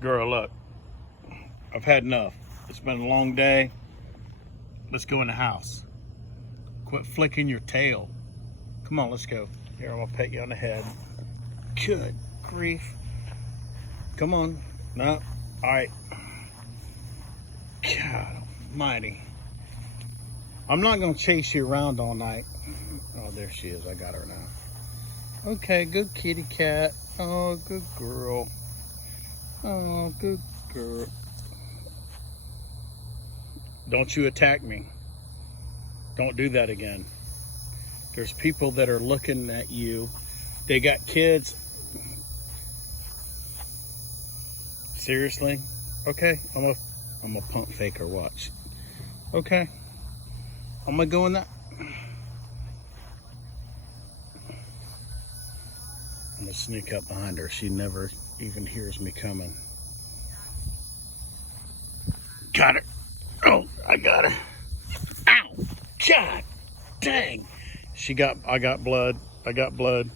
Girl, look, I've had enough. It's been a long day. Let's go in the house. Quit flicking your tail. Come on, let's go. Here, I'm gonna pet you on the head. Good grief. Come on. No. All right. God almighty. I'm not gonna chase you around all night. Oh, there she is. I got her now. Okay, good kitty cat. Oh, good girl. Oh, good girl. Don't you attack me. Don't do that again. There's people that are looking at you. They got kids. Seriously? Okay, I'm a pump faker, watch. Okay. I'm gonna go in that. I'm gonna sneak up behind her. She never even hears me coming. Got her. Oh, I got her. Ow! God dang! I got blood.